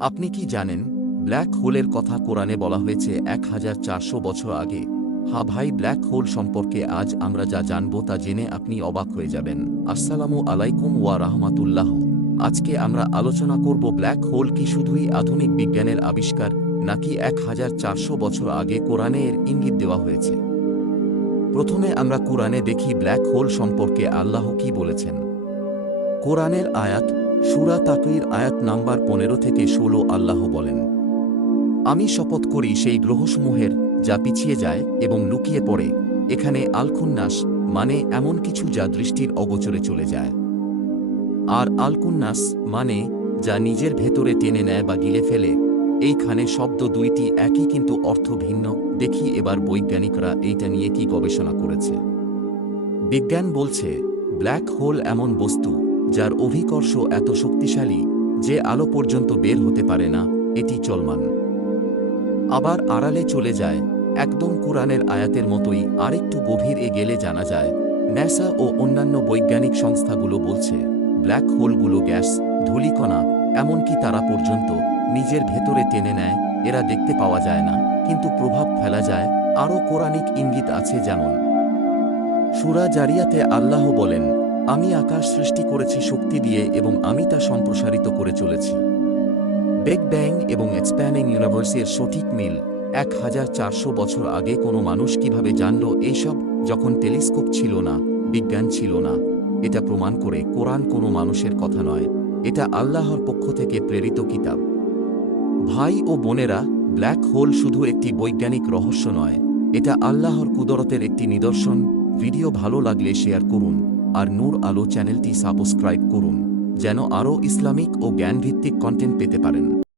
আপনি কি জানেন, ব্ল্যাক হোলের কথা কোরআনে বলা হয়েছে এক হাজার চারশো বছর আগে? হা ভাই, ব্ল্যাক হোল সম্পর্কে আজ আমরা যা জানব তা জেনে আপনি অবাক হয়ে যাবেন। আসসালামু আলাইকুম ওয়া রাহমাতুল্লাহ। আজকে আমরা আলোচনা করব ব্ল্যাক হোল কি শুধুই আধুনিক বিজ্ঞানের আবিষ্কার, নাকি এক হাজার চারশো বছর আগে কোরআনে এর ইঙ্গিত দেওয়া হয়েছে? প্রথমে আমরা কোরআনে দেখি ব্ল্যাক হোল সম্পর্কে আল্লাহ কি বলেছেন। কোরআনের আয়াত সুরা তাকির আয়াত নাম্বার পনেরো থেকে ষোলো আল্লাহ বলেন, আমি শপথ করি সেই গ্রহসমূহের যা পিছিয়ে যায় এবং লুকিয়ে পড়ে, এখানে আলখুন্নাস মানে এমন কিছু যা দৃষ্টির অগোচরে চলে যায়। আর আলকুন্নাস মানে যা নিজের ভেতরে টেনে নেয় বা গিলে ফেলে। এইখানে শব্দ দুইটি একই কিন্তু অর্থ ভিন্ন। দেখি এবার বৈজ্ঞানিকরা এইটা নিয়ে কি গবেষণা করেছে। বিজ্ঞান বলছে, ব্ল্যাক হোল এমন বস্তু যার অভিকর্ষ এত শক্তিশালী যে আলো পর্যন্ত বের হতে পারে না, এটি চলমান। আবার আড়ালে চলে যায়, একদম কোরআনের আয়াতের মতোই আরেকটু গভীর এ গেলে জানা যায়, ন্যাসা ও অন্যান্য বৈজ্ঞানিক সংস্থাগুলো বলছে, ব্ল্যাক হোলগুলো গ্যাস, ধূলিকণা, এমনকি তারা পর্যন্ত নিজের ভেতরে টেনে নেয়, এরা দেখতে পাওয়া যায় না, কিন্তু প্রভাব ফেলা যায়, আরও কোরআনিক ইঙ্গিত আছে যেমন। সুরা জারিয়াতে আল্লাহ বলেন আমি আকাশ সৃষ্টি করেছি শক্তি দিয়ে এবং আমি তা সম্প্রসারিত করে চলেছি। বেগ ব্যাং এবং এক্সপ্যানিং ইউনিভার্সের সঠিক মিল। এক হাজার চারশো বছর আগে কোনো মানুষ কীভাবে জানল এইসব যখন টেলিস্কোপ ছিল না, বিজ্ঞান ছিল না। এটা প্রমাণ করে কোরআন কোনো মানুষের কথা নয়। এটা আল্লাহর পক্ষ থেকে প্রেরিত কিতাব। ভাই ও বোনেরা, ব্ল্যাক হোল শুধু একটি বৈজ্ঞানিক রহস্য নয়। এটা আল্লাহর কুদরতের একটি নিদর্শন। ভিডিও ভালো লাগলে শেয়ার করুন। আর নূর আলো চ্যানেলটি সাবস্ক্রাইব করুন যেন আরও ইসলামিক ও জ্ঞানভিত্তিক কন্টেন্ট পেতে পারেন।